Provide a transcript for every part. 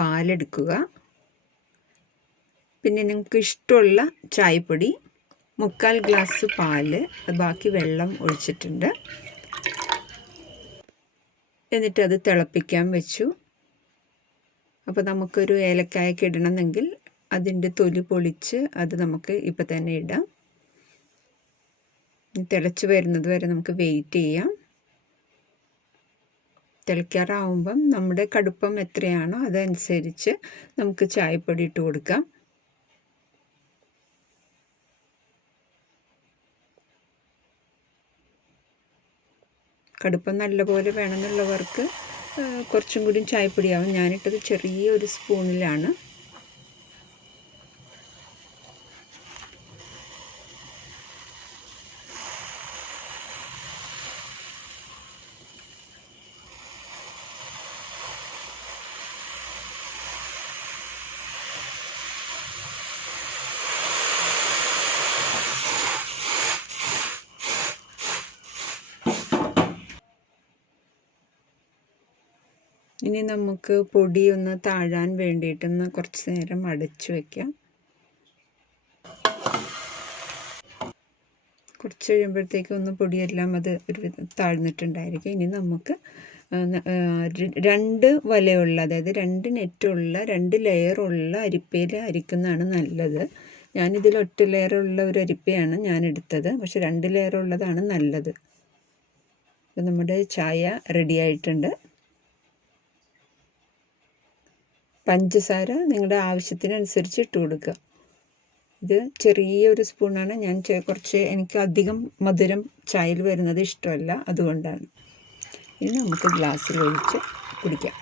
പാലെടുക്കുക. പിന്നെ നിങ്ങൾക്ക് ഇഷ്ടമുള്ള ചായപ്പൊടി, 3/4 ഗ്ലാസ് പാല്, ബാക്കി വെള്ളം ഒഴിച്ചിട്ടുണ്ട്. എന്നിട്ട് അത് തിളപ്പിക്കാൻ വെച്ചു. അപ്പോൾ നമുക്കൊരു ഏലക്കായൊക്കെ ഇടണമെങ്കിൽ അതിൻ്റെ തൊലി പൊളിച്ച് അത് നമുക്ക് ഇപ്പം തന്നെ ഇടാം. തിളച്ച് വരുന്നത് വരെ നമുക്ക് വെയിറ്റ് ചെയ്യാം. തിളയ്ക്കാറാവുമ്പം നമ്മുടെ കടുപ്പം എത്രയാണോ അതനുസരിച്ച് നമുക്ക് ചായപ്പൊടി ഇട്ട് കൊടുക്കാം. കടുപ്പം നല്ലപോലെ വേണമെന്നുള്ളവർക്ക് കുറച്ചും കൂടി ചായപ്പൊടിയാവും. ഞാനിട്ടത് ചെറിയൊരു സ്പൂണിലാണ്. ഇനി നമുക്ക് പൊടി ഒന്ന് താഴാൻ വേണ്ടിയിട്ടൊന്ന് കുറച്ച് നേരം അടച്ചു വയ്ക്കാം. കുറച്ച് കഴിയുമ്പോഴത്തേക്കും ഒന്ന് പൊടിയെല്ലാം അത് ഒരു താഴ്ന്നിട്ടുണ്ടായിരിക്കും. ഇനി നമുക്ക് 2 വലയുള്ള, അതായത് 2 നെറ്റുള്ള 2 ലെയറുള്ള അരിപ്പയിൽ അരിക്കുന്നതാണ് നല്ലത്. ഞാനിതിൽ ഒറ്റ ലെയറുള്ള ഒരു അരിപ്പയാണ് ഞാൻ എടുത്തത്, പക്ഷെ 2 ലെയറുള്ളതാണ് നല്ലത്. അപ്പോൾ നമ്മുടെ ചായ റെഡി ആയിട്ടുണ്ട്. പഞ്ചസാര നിങ്ങളുടെ ആവശ്യത്തിനനുസരിച്ച് ഇട്ട് കൊടുക്കുക. ഇത് ചെറിയൊരു സ്പൂണാണ്. ഞാൻ എനിക്ക് അധികം മധുരം ചായയിൽ വരുന്നത് ഇഷ്ടമല്ല, അതുകൊണ്ടാണ്. ഇനി നമുക്ക് ഗ്ലാസ്സിൽ ഒഴിച്ച് കുടിക്കാം.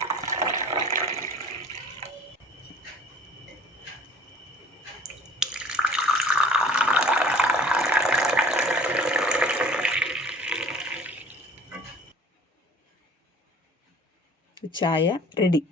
ചായ റെഡി.